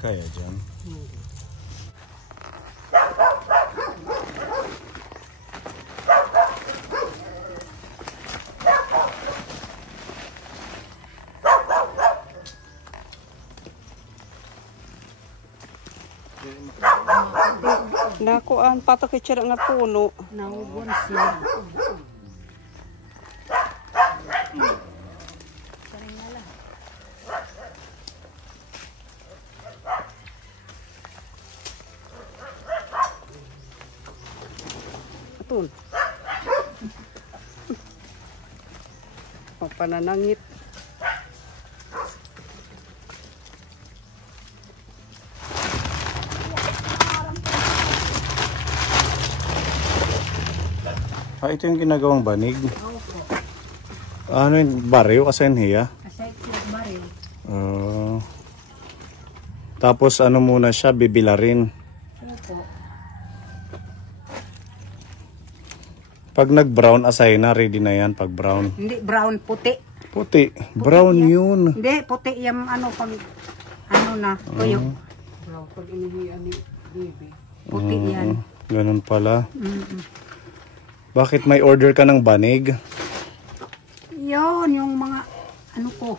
kaya dyan. Nakuan patakitsira nga puno. Naubon siya. Atun. Pananangit. Ito yung ginagawang banig. Ano yung baryo? Kasi hiya? Aside siya baril. Tapos ano muna siya, bibilarin. Opo. Pag nag-brown, asay na, ready na yan pag brown. Hindi, brown, puti. Puti. Brown yun. Hindi, puti yung ano pag ano na, tuyo. Brown pag inihiyan ni baby. Puti yan. Ganun pala. Bakit may order ka ng banig? Yun, yung mga ano ko.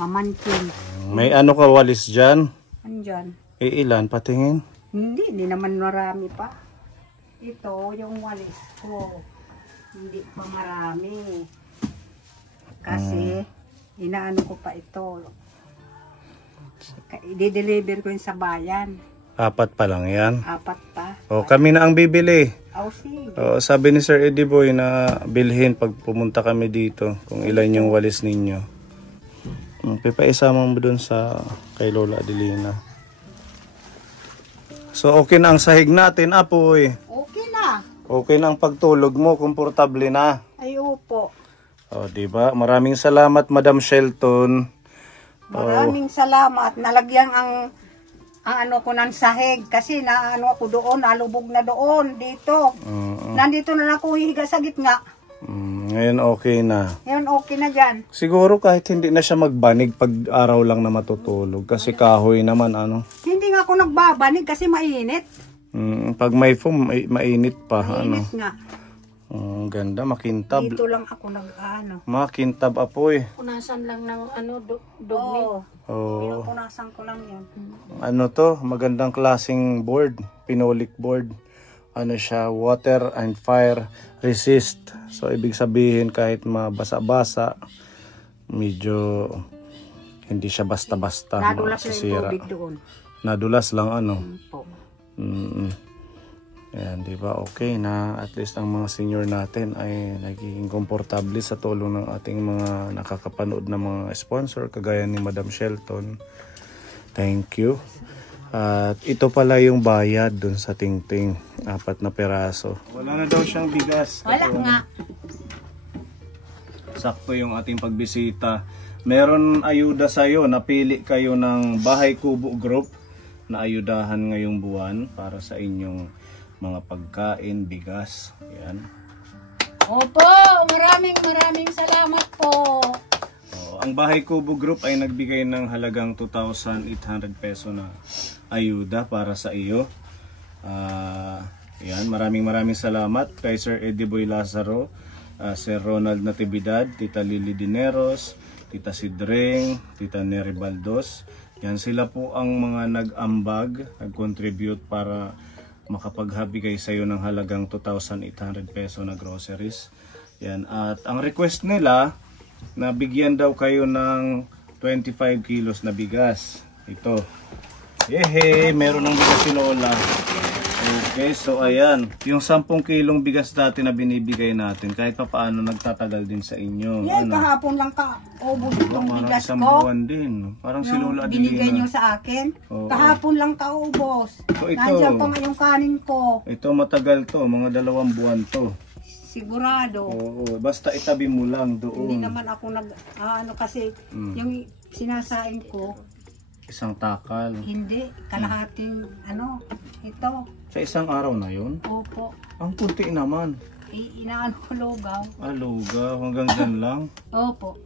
Pamangkin. May ano ka walis dyan? Andyan. Ilan? Patingin? Hindi naman marami pa. Ito, yung walis ko. Hindi pa marami. Kasi, inaano ko pa ito. I-deliver ko yung sa bayan. 4 pa lang yan. 4 pa. Kami na ang bibili. Sige. Sabi ni Sir Eddie Boy na bilhin pag pumunta kami dito kung ilan yung walis ninyo. Pipaisama mo dun sa kay Lola Adelina. So okay na ang sahig natin, Apoy. Okay na. Okay na ang pagtulog mo, komportable na. Ay, opo. Diba? Maraming salamat, Madam Shelton. Maraming salamat. Nalagyan ang ano ko ng sahig kasi naano ako doon, nalubog na doon dito. Nandito na ako hihiga sa gitna. Ngayon okay na. Ngayon okay na dyan. Siguro kahit hindi na siya magbanig pag araw lang na matutulog kasi kahoy naman ano. Hindi nga ako nagbabanig kasi mainit. Pag may foam, mainit pa. Mainit nga. Ganda, makintab. Dito lang ako nag-ano. Makintab, Apoy. Punasan lang ng ano, dugni. Pinupunasan ko lang yan. Ano to? Magandang klaseng board. Pinolik board. Ano siya? Water and fire resist. So, ibig sabihin kahit mabasa-basa, medyo hindi siya basta-basta. Nadulas lang yung tubig doon. Nadulas lang ano? Po. Ayan, di ba? Okay na at least ang mga senior natin ay naging komportable sa tulong ng ating mga nakakapanood na mga sponsor kagaya ni Madam Shelton. Thank you. At ito pala yung bayad dun sa tingting, 4 na peraso. Wala na daw siyang bigas. Wala nga. Sakto yung ating pagbisita. Meron ayuda sa'yo, napili kayo ng Bahay Kubo Group na ayudahan ngayong buwan para sa inyong mga pagkain, bigas. Yan. Opo, maraming salamat po. Ang Bahay Kubo Group ay nagbigay ng halagang 2,800 peso na ayuda para sa iyo. Yan, maraming salamat kay Sir Eddie Boy Lazaro, Sir Ronald Natividad, Tita Lily Dineros, Tita Sidreng, Tita Neri Baldos. Yan, sila po ang mga nag-ambag, nag-contribute para makapaghabigay sa iyo ng halagang 2,800 peso na groceries. Yan, at ang request nila na bigyan daw kayo ng 25 kilos na bigas. Ito. Yehe, meron ng bigas si Lola. Okay, so ayan. Yung 10 kilong bigas dati na binibigay natin, kahit pa paano nagtatagal din sa inyo. Yan, kahapon lang ubos itong bigas isang ko. buwan din. Parang si Lola Adelina. Binigay nyo sa akin. Kahapon lang kaubos. So, ito, nandiyan pa nga yung kanin ko. Ito matagal to, mga 2 buwan to. Sigurado. Oo, basta itabi mo lang doon. Hindi naman ako kasi yung sinasain ko, isang takal. hindi, kalahating ito. Sa isang araw na yun? Opo. Ang kunti naman. Inaano ko lugaw. Lugaw, hanggang dyan lang. Opo.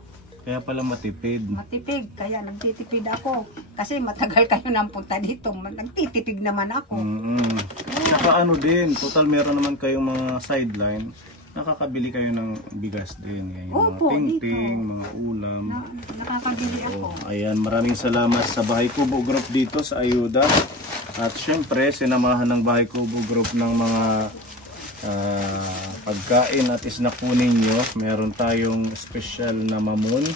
Kaya pala matipid. Matipid, kaya nagtitipid ako. Kasi matagal kayo nang punta dito, nagtitipid naman ako. Saka ano din, total meron naman kayong mga sideline, nakakabili kayo ng bigas din. Yan, yung Opo, mga ting-ting, mga ulam. Nakakabili ako. Ayan, maraming salamat sa Bahay Kubo Group dito sa ayuda. At syempre, sinamahan ng Bahay Kubo Group ng mga pagkain at snack po ninyo. Meron tayong special na mamon.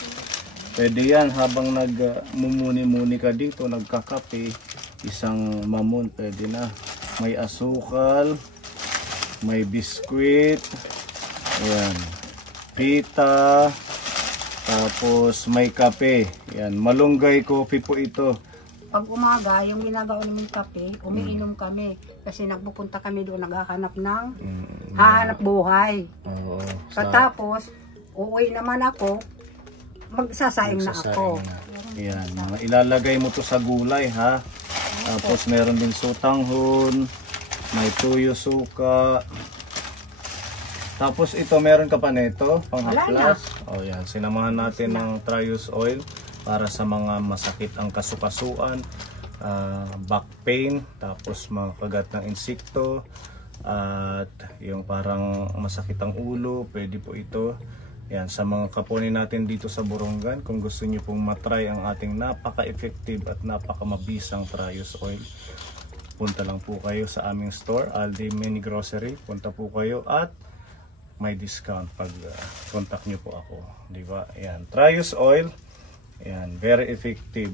Pwede yan habang nagmumuni-muni ka dito, nagkakape, isang mamon pwede na. May asukal, may biskwit, ayan, pita, tapos may kape. Ayan, malunggay coffee po ito. Pag umaga, yung ginagawa namin kape, umiinom kami. Kasi nagpupunta kami doon, naghahanap ng hahanap buhay. Oo, Katapos, uuwi naman ako, magsasaing na ako. Ayan, mga ilalagay mo to sa gulay ha. Tapos meron din sutanghon, may tuyo suka. Tapos ito meron ka pa nito, panghaplas. Oh yan, sinamahan natin ng Trius oil para sa mga masakit ang kasukasuan, back pain, tapos mga kagat ng insekto, at yung parang masakit ang ulo, pwede po ito. Yan, sa mga kaponi natin dito sa Borongan, kung gusto niyo pong matry ang ating napaka-effective at napaka-mabisang Trius oil, punta lang po kayo sa aming store, Aldi Mini Grocery. Punta po kayo at may discount pag contact niyo po ako, di ba? Yan, Trius oil. Yan, very effective.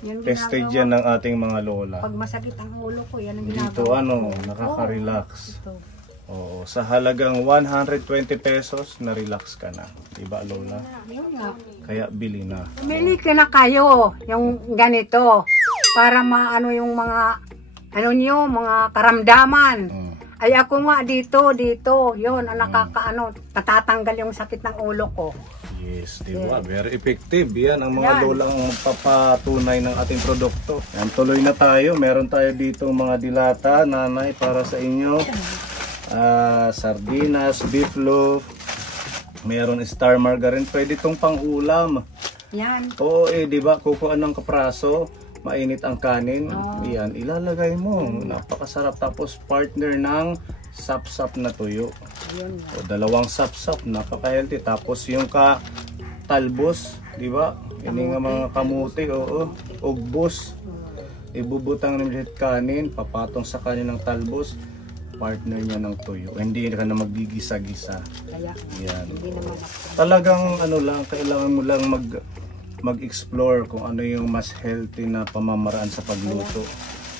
Tested yan ng ating mga lola. Pag masakit ang ulo ko, yan ang ginagawa. Dito ano, nakaka-relax. Oo, sa halagang 120 pesos, na-relax ka na. Diba, lola? Yun nga. Kaya bili na. Bili ka na kayo, yung ganito, para maano yung mga, ano nyo, mga karamdaman. Ay ako nga dito, yun, ang nakakaano, natatanggal yung sakit ng ulo ko. Yes, di ba? Very effective. Yan ang mga lolang magpapatunay ng ating produkto. Yan, tuloy na tayo. Meron tayo dito mga dilata, nanay, para sa inyo. Sardinas, beef loaf. Meron star margarine. Pwede itong pang-ulam. Yan. Oo, di ba? Kukuha ng kapraso. Mainit ang kanin. Yan, ilalagay mo. Napakasarap. Tapos partner ng sap-sap na tuyo. O, dalawang sap-sap, napaka-healthy. Tapos yung talbos, di ba? Yan nga mga kamuti, oo. Ugbos. Ibubutang ng kanin, papatong sa kanin ng talbos. Partner niya ng tuyo. Hindi ka na magigisa-gisa. Yan. Talagang ano lang, kailangan mo lang mag-explore kung ano yung mas healthy na pamamaraan sa pagluto.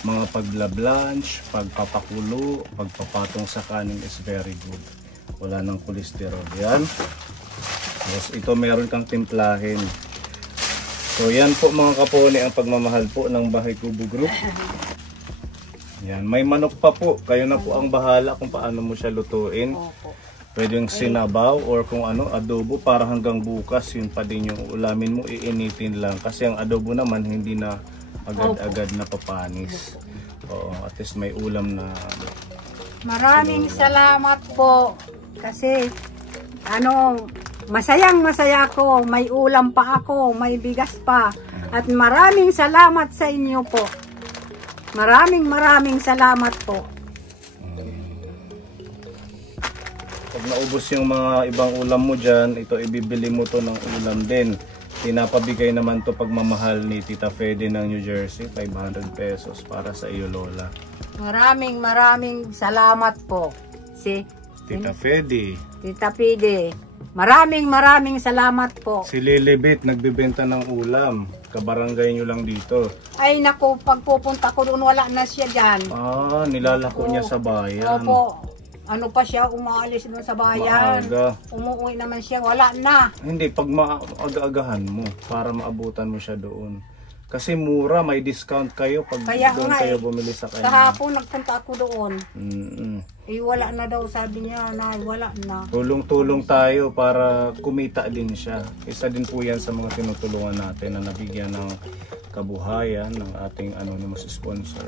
Mga pagla-blanch, pagpapakulo, pagpapatong sa kanin is very good. Wala nang kolesterol. Yan. Tapos ito meron kang timplahin. So yan po mga kapone ang pagmamahal po ng Bahay Kubo Group. Yan. May manok pa po. Kayo na po ang bahala kung paano mo siya lutuin. Pwede yung sinabaw or kung ano, adobo para hanggang bukas yun pa din yung ulamin mo, iinitin lang. Kasi ang adobo naman hindi na agad-agad na papanis. Oo, at least may ulam na. Maraming salamat po. Kasi, masaya ko. May ulam pa ako, may bigas pa. At maraming salamat sa inyo po. Maraming salamat po. Pag naubos yung mga ibang ulam mo dyan, ito ibibili mo to ng ulam din. Pinapabigay naman to pagmamahal ni Tita Fede ng New Jersey, 500 pesos para sa iyo, lola. Maraming salamat po. Si Tita Fede. Tita Fede. Maraming salamat po. Si Lilibet nagbebenta ng ulam. Kabarangay nyo lang dito. Ay naku, pag pupunta ko doon, wala na siya dyan. Nilalako niya sa bayan. Opo. Ano pa siya, umaalis doon sa bayan. Maaga. Umuwi naman siya, wala na. Hindi, pag maaga-agahan mo para maabutan mo siya doon. Kasi mura, may discount kayo pag doon kayo bumili sa kanya. Kahapon nagpunta ako doon. Wala na daw, sabi niya na wala na. Tulong-tulong tayo para kumita din siya. Isa din po yan sa mga tinutulungan natin na nabigyan ng kabuhayan ng ating anonymous sponsor.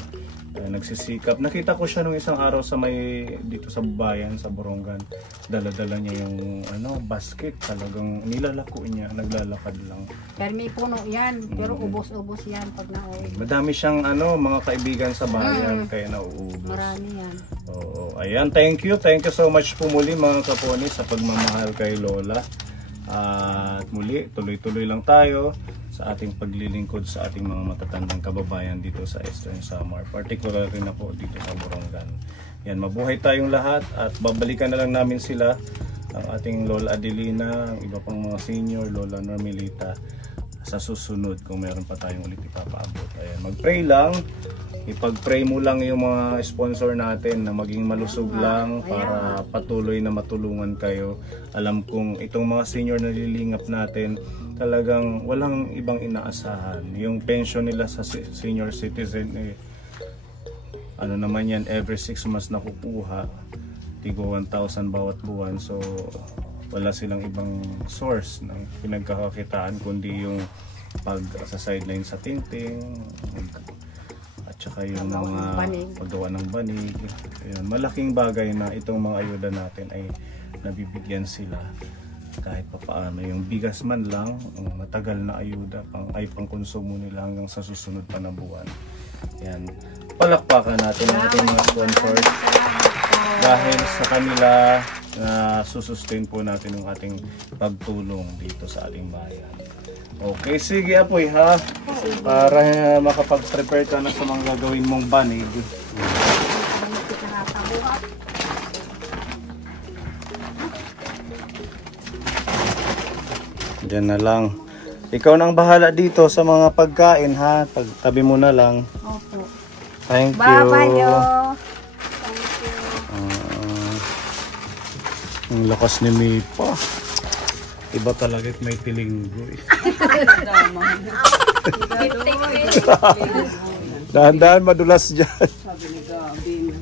nagsisikap. Nakita ko siya nung isang araw sa may dito sa bayan, sa Borongan. Dala-dala niya yung basket. Talagang nilalako niya, naglalakad lang. Pero may puno yan, pero ubos-ubos yan pag nauwi. Madami siyang mga kaibigan sa bayan, kaya nauubos. Marami yan. Oo, ayan, thank you so much po muli mga kaponi sa pagmamahal kay Lola. At muli, tuloy-tuloy lang tayo sa ating paglilingkod sa ating mga matatandang kababayan dito sa Eastern Samar, particularly na po dito sa Borongan. Yan, mabuhay tayong lahat at babalikan na lang namin sila, ang ating Lola Adelina, ang iba pang mga senior, Lola Normelita, sa susunod kung meron pa tayong ulit ipapaabot. Ayan, mag-pray lang, ipag-pray mo lang yung mga sponsor natin na maging malusog lang para patuloy na matulungan kayo. Alam kong itong mga senior na nililingap natin, talagang walang ibang inaasahan. Yung pension nila sa senior citizen, naman yan, every 6 months nakukuha, tigo 1,000 bawat buwan. So, wala silang ibang source ng pinagkakakitaan kundi yung pag sa sideline sa tingting, at saka yung mga paggawa ng banig. Ayan, malaking bagay na itong mga ayuda natin ay nabibigyan sila kahit pa paano. Yung bigas man lang, matagal na ayuda ay pangkonsumo nila hanggang sa susunod pa na buwan. Yan, palakpakan natin ang ating mga sponsors dahil sa kanila na susustain po natin yung ating pagtulong dito sa ating bayan. Okay, sige Apoy ha, para makapag-prepare ka na sa mga gagawin mong banig. Diyan na lang. Ikaw nang bahala dito sa mga pagkain ha. Pagtabi mo na lang. Opo. Thank you. Bye-bye. Ang lakas ni Mipa. Iba talaga at may tilinggo eh. Dahan-dahan madulas dyan. Sabi ni Gabi.